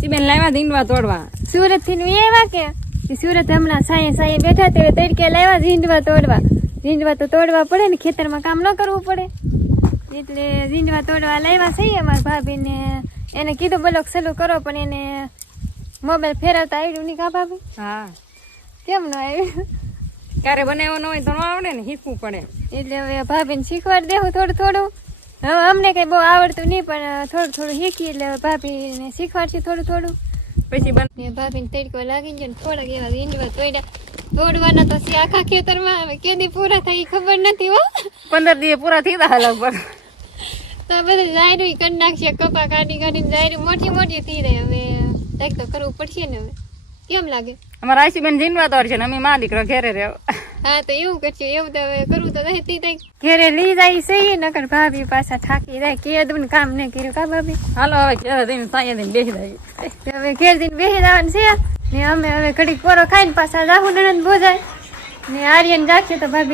બેન લાવ્યા ઝીંડવા તોડવા સુરત થી એવા કે સુરત હમણાં સાયે બેઠા તે તડકે લાવ્યા ઝીંડવા તો તોડવા પડે ને, ખેતરમાં કામ ન કરવું પડે એટલે ઝીંડવા તોડવા લાવ્યા છે અમારા ભાભીને. એને કીધું બ્લોક ચાલુ કરો પણ એને મોબાઈલ ફેરવતા આવ્યું નહીં. કા ભાભી? હા, કેમ ન આવ્યું? ક્યારે બનાવવો ન હોય તો ન આવડે ને, શીખવું પડે. એટલે હવે ભાભીને શીખવાડી દેવું થોડું. હવે અમને કઈ બહુ આવડતું નહીં પણ થોડું શીખી એટલે ભાભીને શીખવાડશે થોડું. પછી ભાભીને તડકો લાગી ગયો ને થોડાક એવા ઝીંડવા તોડવાના તો છે આખા ખેતરમાં. હવે કેદી પૂરા થાય ખબર નથી હો. 15 દિવસ પૂરા થઈ ગયા લગભગ. તો બધું જાયરું કરી નાખશે, કપા કાઢીને જાયરું મોટી થઈ રહી. હવે કંઈક તો કરવું પડશે ને. હવે કેમ લાગે? અમારા આઈસીબેન ઝીંડવા તોડ છે ને અમે મા દીકરો ઘેરે રહ્યો. હા તો એવું કરશું. એવું તો હવે કરવું તો નહીં. ઘેરે લઈ જાય છે નકર ભાભી પાછા થાકી જાય. કેદું કામ નહીં કર્યું. કા ભાભી? હાલો હવે ઘેરે જઈને સાંજે જઈને બેસી જાય. હવે ઘેર જઈને બેસી જવાનું છે ને. અમે હવે ઘડીક પોરો ખાઈને પાછા રાહુલ નણંદ બોજાય ને આર્યન જાગશે તો ભાભી